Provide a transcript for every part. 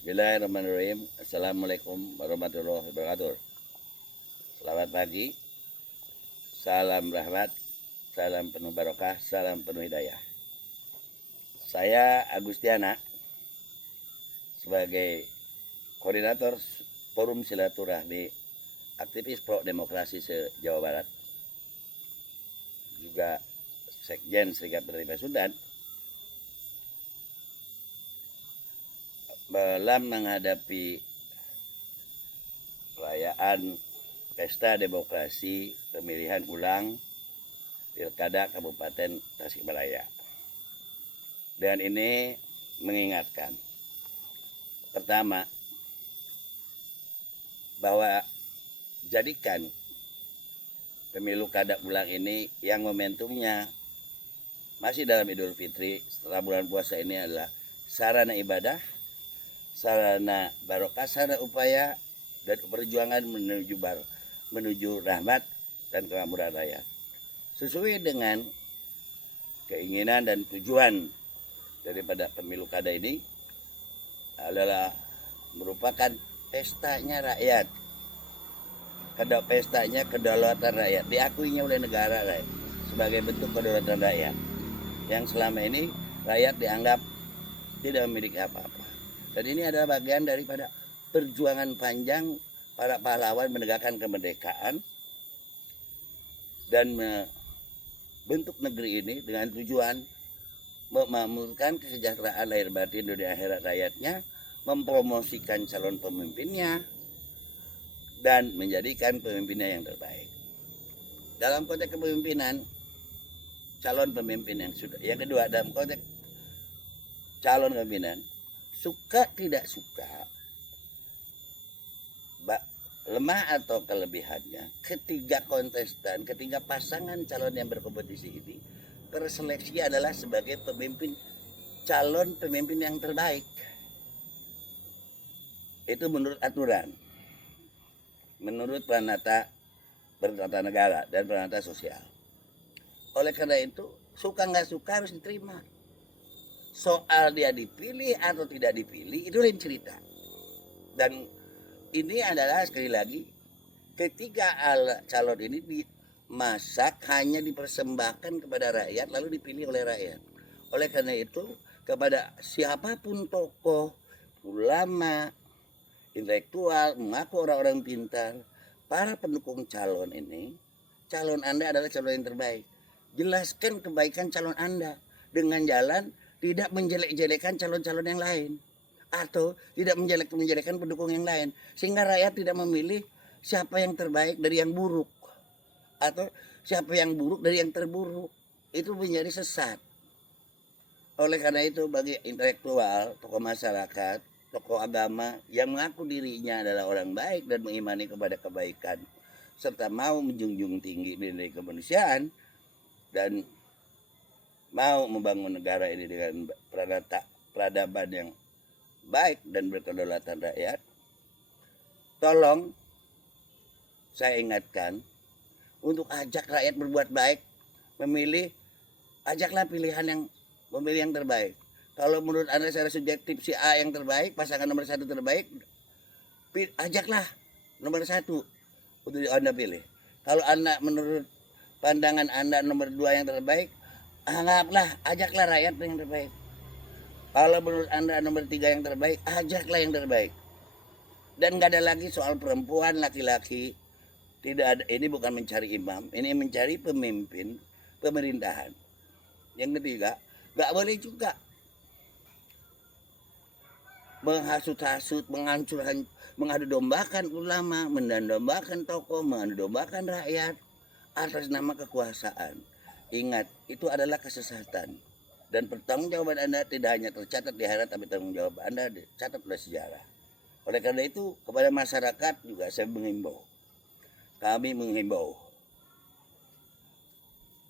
Bismillahirrahmanirrahim. Assalamualaikum warahmatullahi wabarakatuh. Selamat pagi. Salam rahmat, salam penuh barokah, salam penuh hidayah. Saya Agustiana sebagai koordinator Forum Silaturahmi Aktivis Pro Demokrasi se-Jawa Barat, juga Sekjen Serikat Penerima Sudan, dalam menghadapi perayaan Pesta Demokrasi Pemilihan Ulang Pilkada Kabupaten Tasikmalaya. Dan ini mengingatkan, pertama, bahwa jadikan pemilu kada ulang ini yang momentumnya masih dalam Idul Fitri setelah bulan puasa ini adalah sarana ibadah, sarana barokah, sarana upaya dan perjuangan menuju rahmat dan kemakmuran rakyat. Sesuai dengan keinginan dan tujuan daripada pemilu kada ini adalah merupakan pestanya rakyat. Kada pestanya kedaulatan rakyat, diakuinya oleh negara rakyat sebagai bentuk kedaulatan rakyat yang selama ini rakyat dianggap tidak memiliki apa-apa. Dan ini adalah bagian daripada perjuangan panjang para pahlawan menegakkan kemerdekaan dan membentuk negeri ini dengan tujuan memakmurkan kesejahteraan lahir batin dunia akhirat rakyatnya, mempromosikan calon pemimpinnya, dan menjadikan pemimpinnya yang terbaik. Dalam konteks kepemimpinan, calon pemimpin yang sudah. Yang kedua, dalam konteks calon pimpinan, suka tidak suka, lemah atau kelebihannya, ketiga kontestan, ketiga pasangan calon yang berkompetisi ini terseleksi adalah sebagai calon pemimpin yang terbaik. Itu menurut aturan, menurut pranata bertata negara dan pranata sosial. Oleh karena itu, suka nggak suka harus diterima. Soal dia dipilih atau tidak dipilih itu lain cerita. Dan ini adalah sekali lagi ketiga calon ini dimasak hanya dipersembahkan kepada rakyat lalu dipilih oleh rakyat. Oleh karena itu kepada siapapun tokoh, ulama, intelektual, mengaku orang-orang pintar, para pendukung calon ini, calon Anda adalah calon yang terbaik. Jelaskan kebaikan calon Anda dengan jalan tidak menjelek-jelekan calon-calon yang lain atau tidak menjelek-jelekan pendukung yang lain, sehingga rakyat tidak memilih siapa yang terbaik dari yang buruk atau siapa yang buruk dari yang terburuk. Itu menjadi sesat. Oleh karena itu bagi intelektual, tokoh masyarakat, tokoh agama yang mengaku dirinya adalah orang baik dan mengimani kepada kebaikan serta mau menjunjung tinggi nilai kemanusiaan dan mau membangun negara ini dengan peradaban yang baik dan berkedaulatan rakyat, tolong saya ingatkan untuk ajak rakyat berbuat baik, ajaklah pilihan yang memilih yang terbaik. Kalau menurut Anda secara subjektif si A yang terbaik, pasangan nomor 1 terbaik, ajaklah nomor 1 untuk Anda pilih. Kalau Anda menurut pandangan Anda nomor 2 yang terbaik, ajaklah rakyat yang terbaik. Kalau menurut Anda nomor 3 yang terbaik, ajaklah yang terbaik. Dan nggak ada lagi soal perempuan, laki-laki. Tidak ada. Ini bukan mencari imam, ini mencari pemimpin pemerintahan. Yang ketiga, nggak boleh juga menghasut-hasut, mengadu dombakan ulama, mendandombakan tokoh, mengadu dombakan rakyat atas nama kekuasaan. Ingat, itu adalah kesesatan. Dan pertanggungjawaban Anda tidak hanya tercatat di akhirat, tapi tanggung jawab Anda dicatat oleh sejarah. Oleh karena itu, kepada masyarakat juga saya menghimbau. Kami menghimbau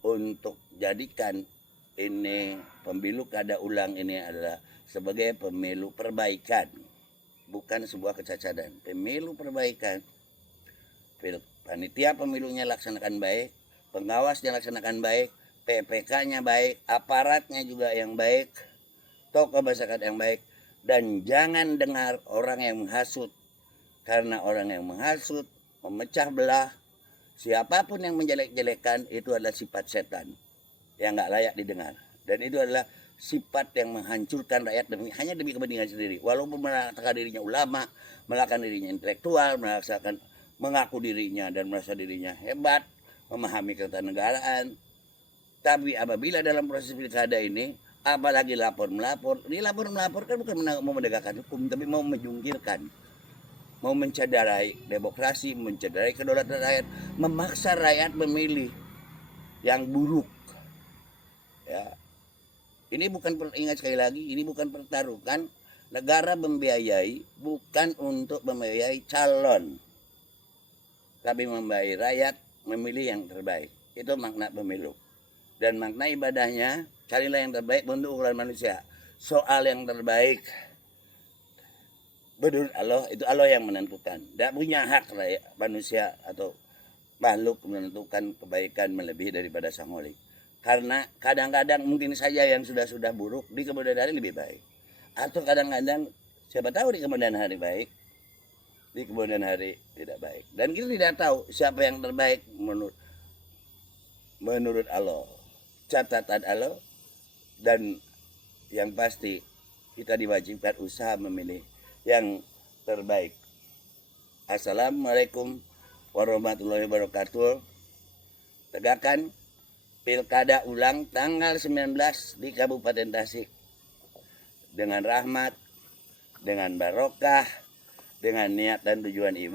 untuk jadikan ini pemilu kada ulang ini adalah sebagai pemilu perbaikan, bukan sebuah kecacatan. Pemilu perbaikan. Panitia pemilunya laksanakan baik, pengawasnya laksanakan baik, PPK-nya baik, aparatnya juga yang baik, tokoh masyarakat yang baik, Dan jangan dengar orang yang menghasut, karena orang yang menghasut, memecah belah, siapapun yang menjelek-jelekan itu adalah sifat setan yang nggak layak didengar. Dan itu adalah sifat yang menghancurkan rakyat hanya demi kepentingan sendiri. Walaupun mengatakan dirinya ulama, mengatakan dirinya intelektual, mengaku dirinya dan merasa dirinya hebat, memahami ketatanegaraan. Tapi apabila dalam proses pilkada ini, apalagi lapor-melapor, ini lapor-melapor kan bukan mau menegakkan hukum, tapi mau menjungkirkan, mau mencederai demokrasi, mencederai kedaulatan rakyat, memaksa rakyat memilih yang buruk. Ya, ini bukan, ingat sekali lagi, ini bukan pertaruhan. Negara membiayai bukan untuk membiayai calon, tapi membiayai rakyat memilih yang terbaik. Itu makna pemilu. Dan makna ibadahnya, carilah yang terbaik untuk ukuran manusia. Soal yang terbaik, menurut Allah, itu Allah yang menentukan. Tidak punya hak rakyat, manusia atau makhluk menentukan kebaikan melebihi daripada sang Holik. Karena kadang-kadang mungkin saja yang sudah buruk di kemudian hari lebih baik. Atau kadang-kadang siapa tahu di kemudian hari baik, di kemudian hari tidak baik. Dan kita tidak tahu siapa yang terbaik menurut Allah, catatan Allah. Dan yang pasti kita diwajibkan usaha memilih yang terbaik. Assalamualaikum warahmatullahi wabarakatuh. Tegakkan pilkada ulang tanggal 19 di Kabupaten Tasik dengan rahmat, dengan barokah, dengan niat dan tujuan ibadah.